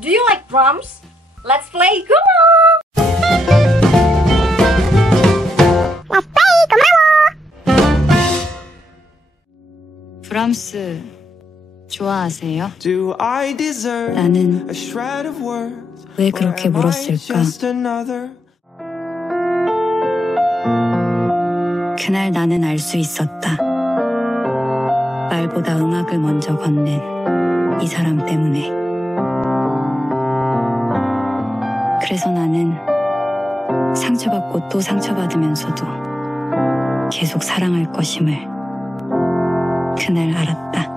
Do you like drums? Let's play Kumo! Let's play Kumo! 브람스 좋아하세요? Do I deserve 나는 a shred of words? 왜 그렇게 Or am I 물었을까? just another? 그날 나는 알 수 있었다. 말보다 음악을 먼저 건넨 이 사람 때문에. 그래서 나는 상처받고 또 상처받으면서도 계속 사랑할 것임을 그날 알았다.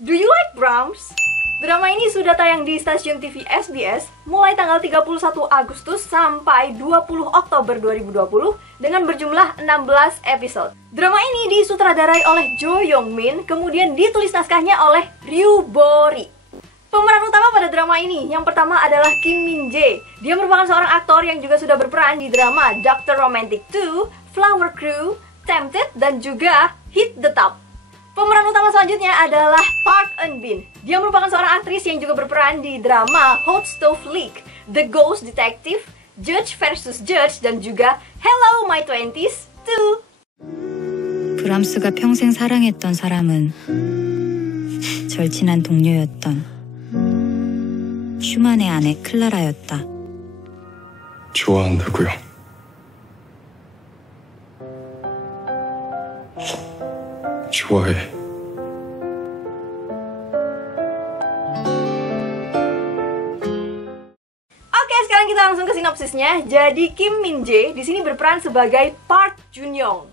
Do you like drums? Drama ini sudah tayang di stasiun TV SBS mulai tanggal 31 Agustus sampai 20 Oktober 2020 dengan berjumlah 16 episode. Drama ini disutradarai oleh Jo Young Min, kemudian ditulis naskahnya oleh Ryu Bori. Pemeran utama pada drama ini yang pertama adalah Kim Min Jae. Dia merupakan seorang aktor yang juga sudah berperan di drama Dr. Romantic 2, Flower Crew, Tempted, dan juga Hit the Top. Pemeran utama selanjutnya adalah Park Eun Bin. Dia merupakan seorang aktris yang juga berperan di drama Hot Stove League, The Ghost Detective, Judge vs. Judge, dan juga Hello My Twenties 2. 브람스가 평생 사랑했던 사람은 절친한 동료였던 슈만의 아내 클라라였다. 좋아한다고요? 좋아해. Oke, sekarang kita langsung ke sinopsisnya. Jadi Kim Min Jae di sini berperan sebagai Park Jun Young.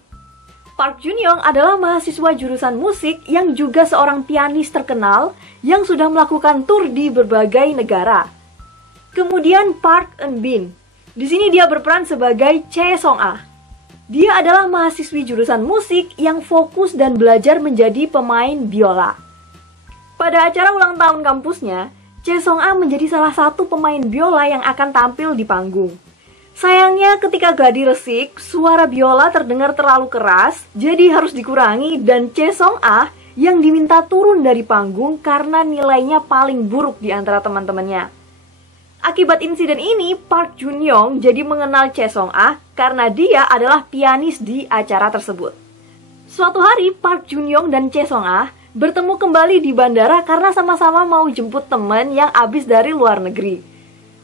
Park Jun Young adalah mahasiswa jurusan musik yang juga seorang pianis terkenal yang sudah melakukan tur di berbagai negara. Kemudian Park Eun Bin. Di sini dia berperan sebagai Chae Song Ah. Dia adalah mahasiswi jurusan musik yang fokus dan belajar menjadi pemain biola. Pada acara ulang tahun kampusnya, Chae Song Ah menjadi salah satu pemain biola yang akan tampil di panggung. Sayangnya ketika gladi resik, suara biola terdengar terlalu keras, jadi harus dikurangi dan Chae Song Ah yang diminta turun dari panggung karena nilainya paling buruk di antara teman-temannya. Akibat insiden ini, Park Jun Young jadi mengenal Chae Song Ah karena dia adalah pianis di acara tersebut. Suatu hari, Park Jun Young dan Chae Song Ah bertemu kembali di bandara karena sama-sama mau jemput teman yang abis dari luar negeri.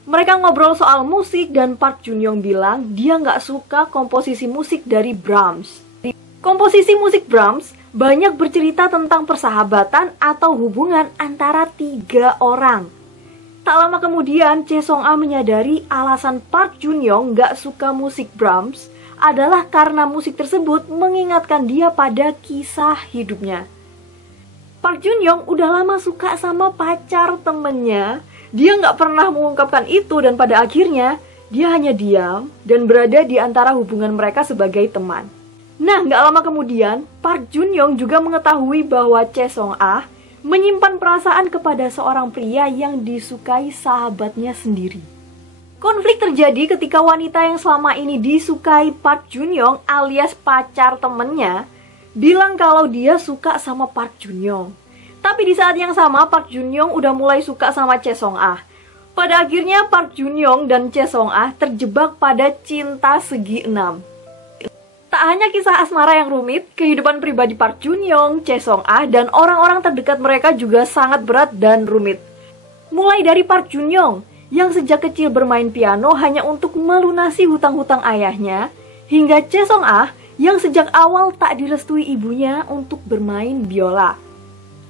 Mereka ngobrol soal musik dan Park Jun Young bilang dia nggak suka komposisi musik dari Brahms. Komposisi musik Brahms banyak bercerita tentang persahabatan atau hubungan antara 3 orang. Tak lama kemudian, Chae Song Ah menyadari alasan Park Jun Young gak suka musik Brahms adalah karena musik tersebut mengingatkan dia pada kisah hidupnya. Park Jun Young udah lama suka sama pacar temennya. Dia gak pernah mengungkapkan itu dan pada akhirnya dia hanya diam dan berada di antara hubungan mereka sebagai teman. Nah, gak lama kemudian, Park Jun Young juga mengetahui bahwa Chae Song Ah menyimpan perasaan kepada seorang pria yang disukai sahabatnya sendiri. Konflik terjadi ketika wanita yang selama ini disukai Park Jun Young alias pacar temennya bilang kalau dia suka sama Park Jun Young. Tapi di saat yang sama Park Jun Young udah mulai suka sama Chae Song Ah. Pada akhirnya Park Jun Young dan Chae Song Ah terjebak pada cinta segi 6. Tak hanya kisah asmara yang rumit, kehidupan pribadi Park Jun Young, Chae Song Ah, dan orang-orang terdekat mereka juga sangat berat dan rumit. Mulai dari Park Jun Young, yang sejak kecil bermain piano hanya untuk melunasi hutang-hutang ayahnya, hingga Chae Song Ah, yang sejak awal tak direstui ibunya untuk bermain biola.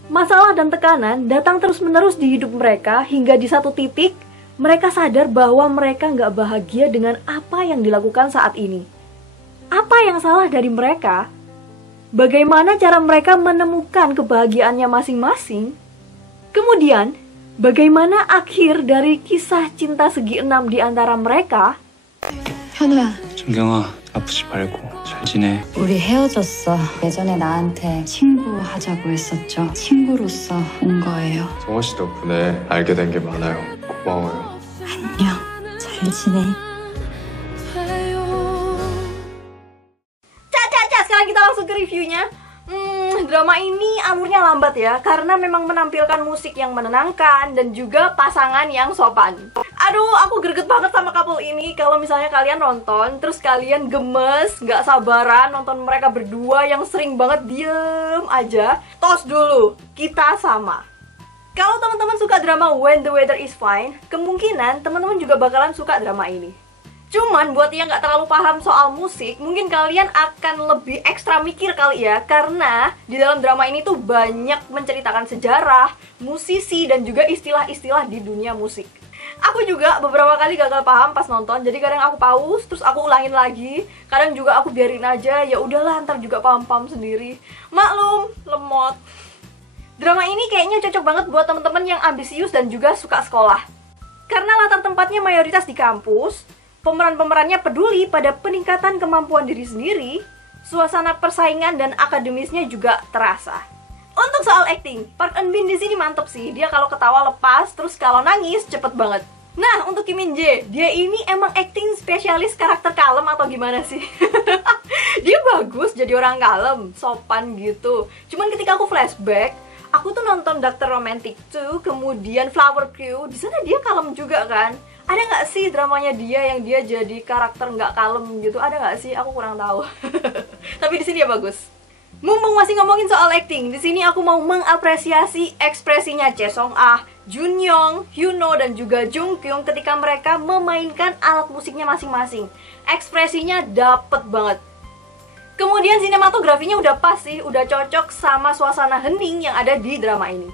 Masalah dan tekanan datang terus-menerus di hidup mereka hingga di satu titik, mereka sadar bahwa mereka nggak bahagia dengan apa yang dilakukan saat ini. Apa yang salah dari mereka? Bagaimana cara mereka menemukan kebahagiaannya masing-masing? Kemudian, bagaimana akhir dari kisah cinta segi 6 di antara mereka? 현우야, 정경아, 아프지 말고 잘 지내. 우리 헤어졌어. 예전에 나한테 친구 하자고 했었죠. 친구로서 온 거예요. 정원 씨 덕분에 알게 된 게 많아요. 고마워요. 안녕, 잘 지내. Sekarang kita langsung ke reviewnya. drama ini alurnya lambat ya, karena memang menampilkan musik yang menenangkan dan juga pasangan yang sopan. Aduh, aku greget banget sama couple ini. Kalau misalnya kalian nonton, terus kalian gemes, nggak sabaran nonton mereka berdua yang sering banget diem aja, tos dulu, kita sama. Kalau teman-teman suka drama When the Weather is Fine, kemungkinan teman-teman juga bakalan suka drama ini. Cuman buat yang nggak terlalu paham soal musik, mungkin kalian akan lebih ekstra mikir kali ya, karena di dalam drama ini tuh banyak menceritakan sejarah, musisi, dan juga istilah-istilah di dunia musik. Aku juga beberapa kali gagal paham pas nonton, jadi kadang aku pause, terus aku ulangin lagi. Kadang juga aku biarin aja, ya udahlah ntar juga paham-paham sendiri. Maklum, lemot. Drama ini kayaknya cocok banget buat temen-temen yang ambisius dan juga suka sekolah. Karena latar tempatnya mayoritas di kampus, pemeran-pemerannya peduli pada peningkatan kemampuan diri sendiri, suasana persaingan dan akademisnya juga terasa. Untuk soal acting, Park Eun Bin di sini mantep sih. Dia kalau ketawa lepas, terus kalau nangis cepet banget. Nah, untuk Kim Min Jae, dia ini emang acting spesialis karakter kalem atau gimana sih? Dia bagus jadi orang kalem, sopan gitu. Cuman ketika aku flashback, aku tuh nonton Dr. Romantic 2, kemudian Flower Crew, di sana dia kalem juga kan? Ada nggak sih dramanya dia yang dia jadi karakter nggak kalem gitu? Ada nggak sih? Aku kurang tahu. Tapi di sini ya bagus. Mumpung masih ngomongin soal acting, di sini aku mau mengapresiasi ekspresinya Chae Song Ah, Jun Young, Hyuno, dan juga Jung Kyung ketika mereka memainkan alat musiknya masing-masing. Ekspresinya dapet banget. Kemudian sinematografinya udah pas sih, udah cocok sama suasana hening yang ada di drama ini.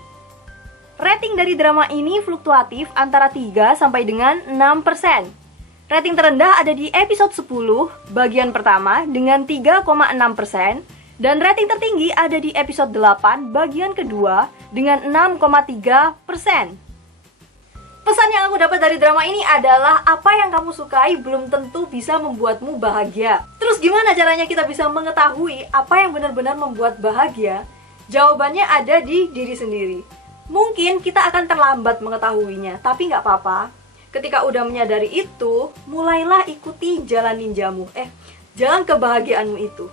Rating dari drama ini fluktuatif antara 3 sampai dengan 6%. Rating terendah ada di episode 10, bagian pertama dengan 3,6%. Dan rating tertinggi ada di episode 8, bagian kedua dengan 6,3%. Pesan yang aku dapat dari drama ini adalah apa yang kamu sukai belum tentu bisa membuatmu bahagia. Terus gimana caranya kita bisa mengetahui apa yang benar-benar membuat bahagia? Jawabannya ada di diri sendiri. Mungkin kita akan terlambat mengetahuinya, tapi nggak apa-apa. Ketika udah menyadari itu, mulailah ikuti jalan ninjamu. Jalan kebahagiaanmu itu.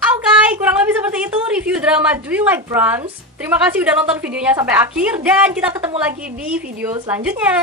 Oke, kurang lebih seperti itu review drama Do You Like Brahms. Terima kasih udah nonton videonya sampai akhir, dan kita ketemu lagi di video selanjutnya.